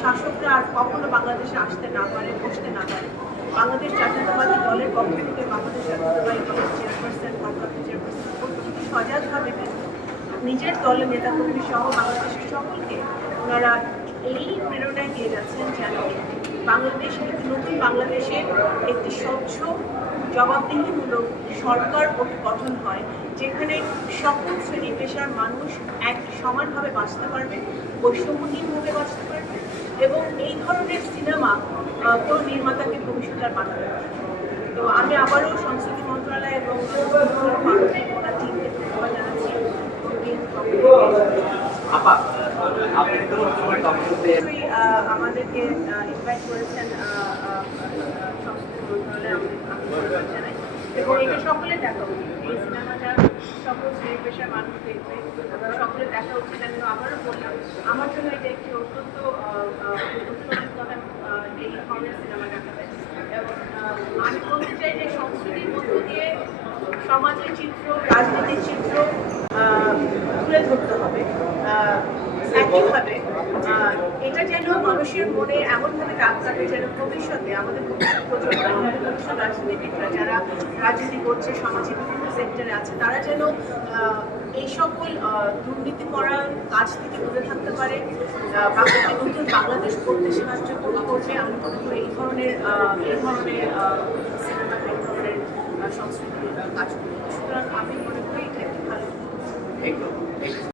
শাসকরা আর কখনো বাংলাদেশে আসতে না পারে, বসতে না পারে। বাংলাদেশ জাতীয়তাবাদী দলের পক্ষ থেকে বাংলাদেশ জাতীয়তাবাদী দলের চেয়ারপারসন চেয়ারপারসন সজাগভাবে নিজের দলের নেতাকর্মী সহ বাংলাদেশের সকলকে ওনারা এই প্রেরণায় দিয়ে যাচ্ছেন যেন বাংলাদেশ একটি নতুন বাংলাদেশে একটি স্বচ্ছ, জবাবদিহিমূলক সরকার গঠন হয়, যেখানে সকল শ্রেণি পেশার মানুষ এক সমানভাবে বাঁচতে পারবে, বৈষম্যহীনভাবে বাঁচতে পারবে। এবং এই ধরনের সিনেমা তো নির্মাতাকে ভবিষ্যতে আর তো আমি আবারও সংস্কৃতি মন্ত্রণালয় এবং আমাদেরকে ইনভাইট করেছেন সংস্কৃতি মন্ত্রণালয়ে আমি আমি ধন্যবাদ জানাই এবং এটা সকলে দেখা উচিত। এই সিনেমাটা সকল শ্রেণি পেশার মানুষ দেখবে সকলে দেখা উচিত। আমি আবারও বললাম আমার জন্য এটা একটি অত্যন্ত আহ, আহ, উৎসবমুখর, আহ, এই ধরনের সিনেমা দেখাতে এবং আহ, আমি বলতে চাই যে সংস্কৃতির মধ্য দিয়ে সমাজের চিত্র, রাজনীতির চিত্র তুলে ধরতে হবে। একইভাবে এটা যেন মানুষের মনে এমনভাবে দাগ কাটে যেন ভবিষ্যতে আমাদের ভবিষ্যৎ ভবিষ্যৎ রাজনীতিবিদরা যারা রাজনীতি করছে সমাজের বিভিন্ন সেক্টরে আছে, তারা যেন এই সকল দুর্নীতি করার কাজ থেকে দূরে থাকতে পারে। নতুন বাংলাদেশ করতে সাহায্য করবে আমি মনে করি এই ধরনের এই ধরনের